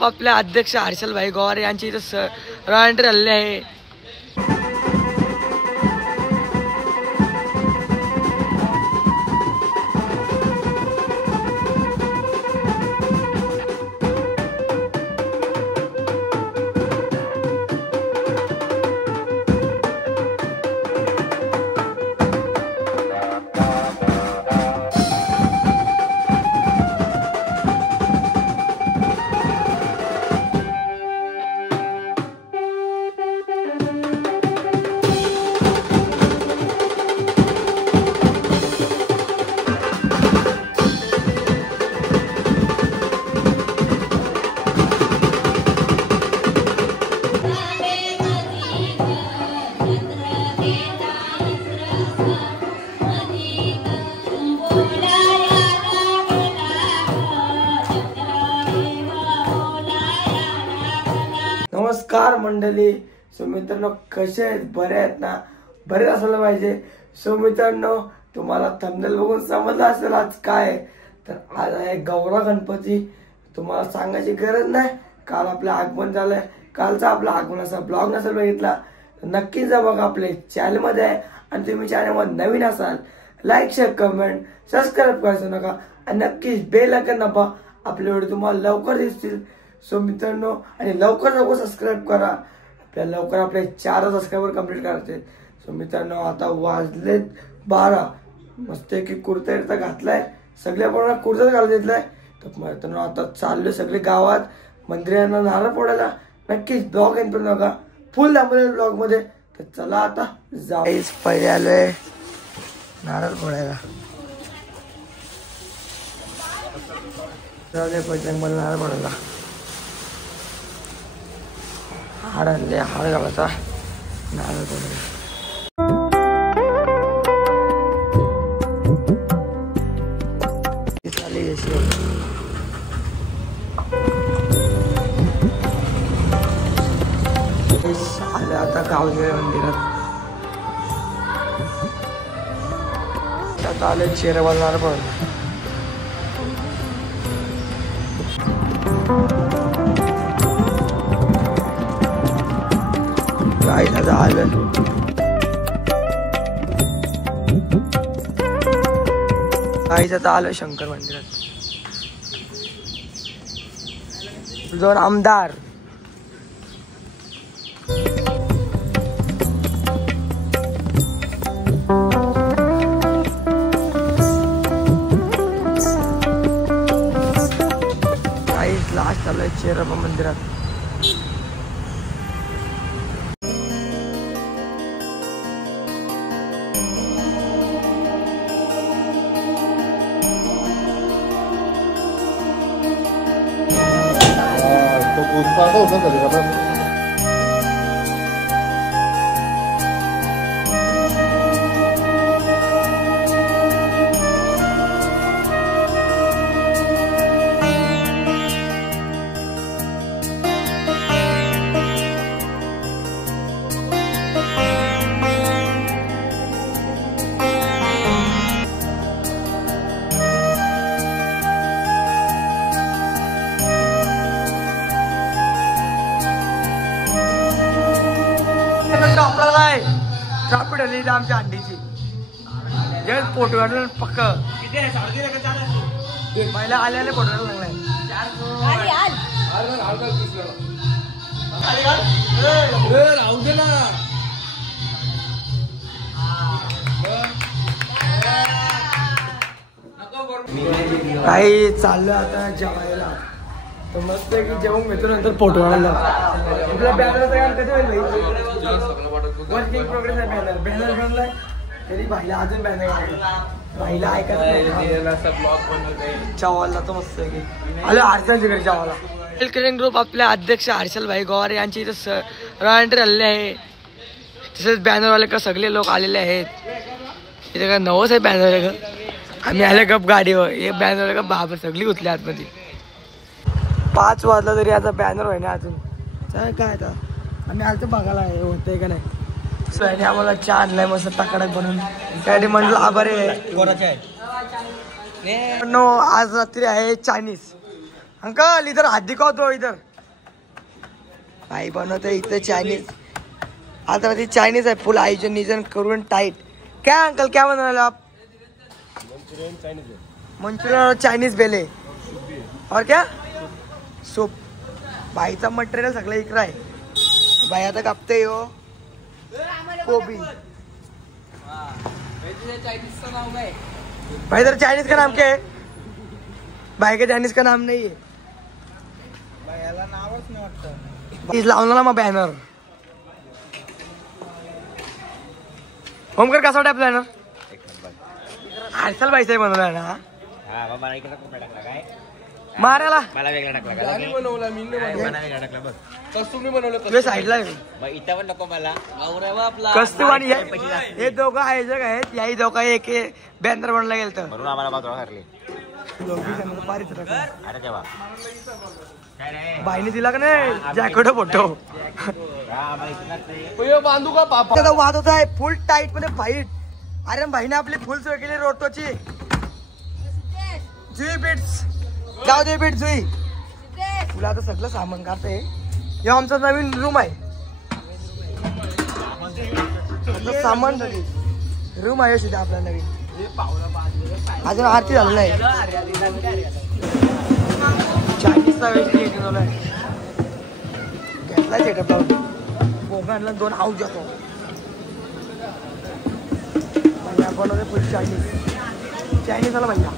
Group आपल्या अध्यक्ष हर्षल भाई गवार यांची इथं रॉ एंट्री झालेली आहे. नमस्कार मंडळी. सो मित्रांनो, कसे आहेत? बरे आहेत ना? बरे असायला पाहिजे. सो मित्रांनो, तुम्हाला थंबनेल बघून समजलं असेल आज काय. तर आज आहे गौरा गणपती. तुम्हाला सांगायची गरज नाही, काल आपलं आगमन झालंय. कालचा आपला आगमनाचा ब्लॉग नसेल बघितला तर नक्कीच जा बघा. आपले चॅनल मध्ये आहे आणि तुम्ही चॅनल मध्ये नवीन असाल लाईक शेअर कमेंट सबस्क्राईब करायचं नका आणि नक्कीच बेल आयकॉन दाबा. आपले व्हिडिओ तुम्हाला लवकर दिसतील. सो मित्रांनो, आणि लवकर सबस्क्राईब करा. आपल्याला लवकर आपले 4 सबस्क्रायबर कंप्लीट करायचे. सो मित्रांनो, आता वाजलेत 12. मस्त की कुर्ता घातलाय, सगळ्या पूर्ण कुर्ताच घालून घेतलाय. तर मित्रांनो, आता चाललोय सगळे गावात मंदिरांना नारळ फोडायला. नक्कीच ब्लॉग एंड पण बघा, फुल दाखवलेलं ब्लॉग मध्ये. तर चला आता जाऊ. पहिले आलोय नारळ फोडायला. मला नारळ फोडायला हाड आणले, हाड घालायचा नारळ फोडायला. आले आता गावदेवी मंदिरात. आता आले चेहरा बनणार पण गाईला आलं. गाईचं तर आलं शंकर मंदिरात. दोन आमदार लास्ट आलोय चेहरा मंदिरात. आपल्याला काय ट्राफिक आली आमच्या अंडीची फोटो काढून पक्क पहिला आल्याने फोटो लागलाय. काही चाललं आता जेवायला. तर मस्त की जेवून घेतो, नंतर फोटो काढायला. आपल्या बॅनरचं काम कधी होईल वर्किंग प्रोग्रेस आहे. बॅनर बनलाय तरी भाईला अजून बॅनर भाईला ऐकत नाही. चावाला तर मस्त की आलो हर्षलच्या घरी चावाला. क्रिकेट ग्रुप आपल्या अध्यक्ष हर्षल भाई गवार यांची इथं रॉ एंट्री झालेली आहे. तसेच बॅनरवाले का सगळे लोक आलेले आहेत. इथे का नवस आहे बॅनर. आम्ही आले गप गाडीवर. हे बॅनर का बाबा सगळी गुतली आतमध्ये. 5 वाजला तरी आता बॅनर होय ना अजून. काय आता आम्ही आलतो बघायला होतंय का नाही. सो याने आम्हाला चहा आणलाय मस्त टाकडक बनवून. त्यासाठी म्हणलं आभारी आहे. आज रात्री आहे चायनीज. अंकल इधर हात दिखाओ तो इधर. भाई बनवतोय इथं चायनीज. आता ती चायनीज आहे, फुल आयोजन नियोजन करून टाइट. क्या अंकल क्या बनवलं आप? मंचुरियन और चायनीज बेले और क्या सूप. भाईचा मटेरियल सगळं इकडं आहे. भाई आता कापते हो कोबी. भाई इधर चाइनीज का नाम क्या है? भाई के चाइनीज का नाम नहीं है. लावला ना मग बॅनर. होमकर कसा वाटत प्लॅनर? हर्षल भाईचा बनवला ना मारायला. मला वेगळा टाकला बनवला मी वेगळा टाकला बघ. कस्तुरी बनवलं. तुझ्या साईडला मग इथं पण नको मला. कस्तुरी हे दोघं आयोजक आहेत. याही दोघं एक बॅनर बनवला गेलं तर म्हणून आम्हाला बाजूला घातली. अरे देवा बाईने दिला का नाही जॅकेट फोटो. बांधू का पापा? वाद होत आहे फुल टाईट मध्ये फाईट. अरे भाईने आपली फुल सोय केली रोटोची. जुई बिट्स जाऊ दे बीट जुई. तुला आता सगळं सामान काढते. हे आमचा नवीन रूम आहे. सामान रूम आहे सुद्धा आपला नवीन. अजून आरती झालं नाही. चायनीजचा वेस्ट घेतलाय सेटअप लावून. कोकणातला 2 हाऊस जातो. बनवते फुल चायनीज. चायनीज आला भैया.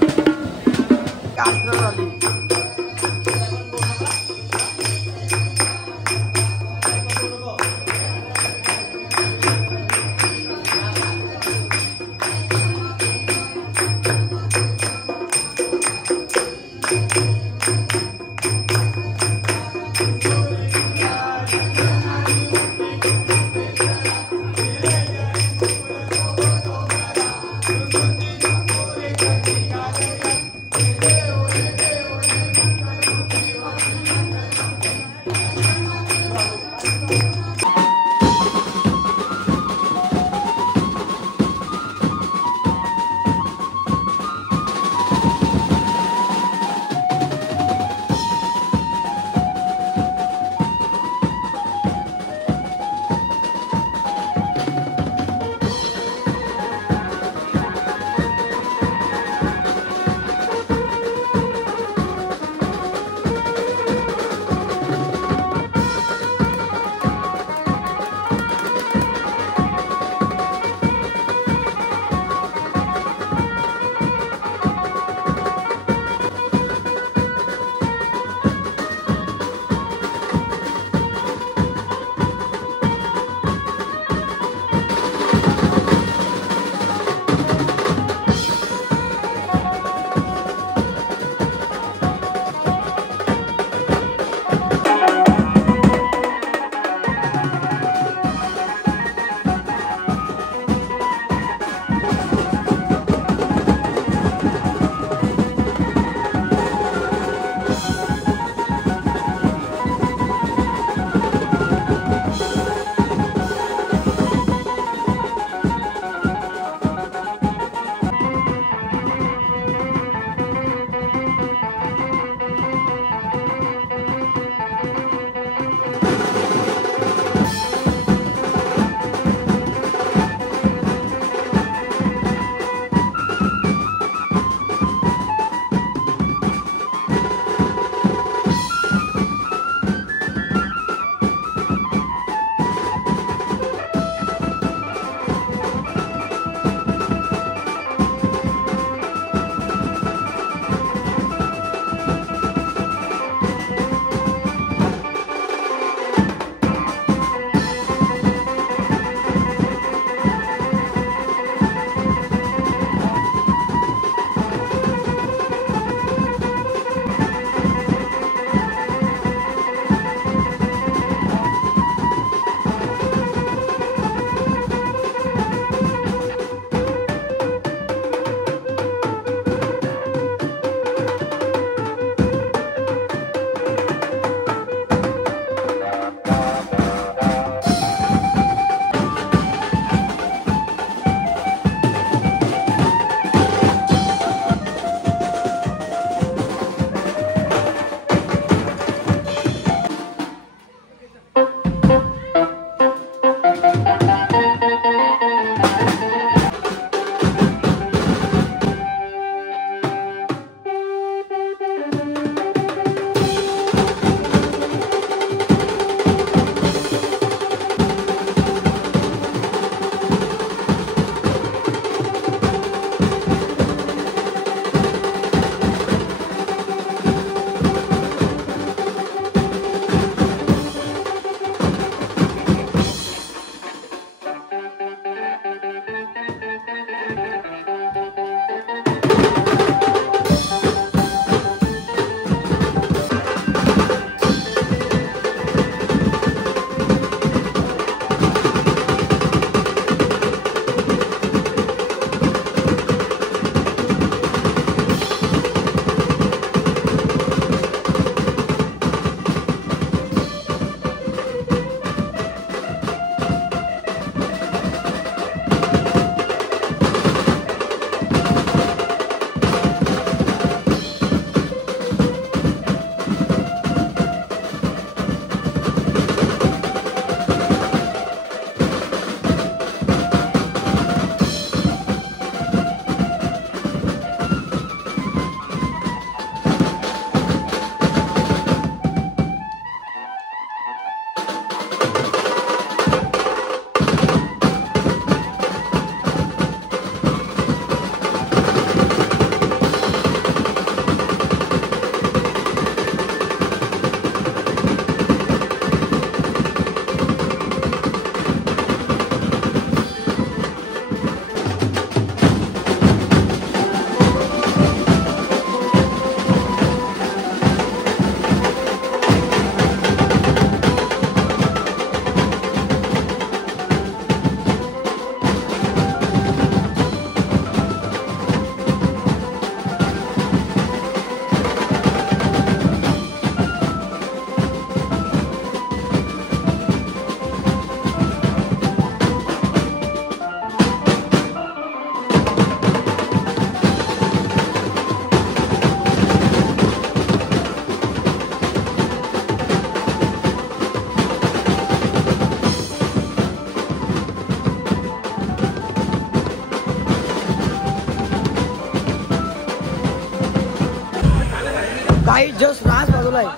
भाई जस्ट रास बाजूला आहे.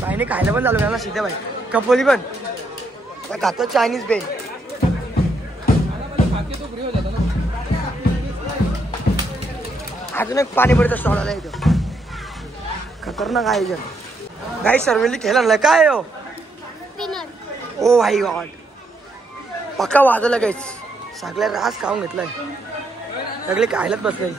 भाईने खायला पण चालू ना सीधे भाई. कपोली पण खातो चायनीज बेल. अजून एक पाणीपुरीचा स्टॉल आला इथं. खतरनाक आहे जर. गाई सर्वेली खेळायला काय हो. ओ भाई गॉड पक्का वाजवलं काहीच. सगळ्या रास खाऊन घेतलाय. सगळे खायलाच बसले.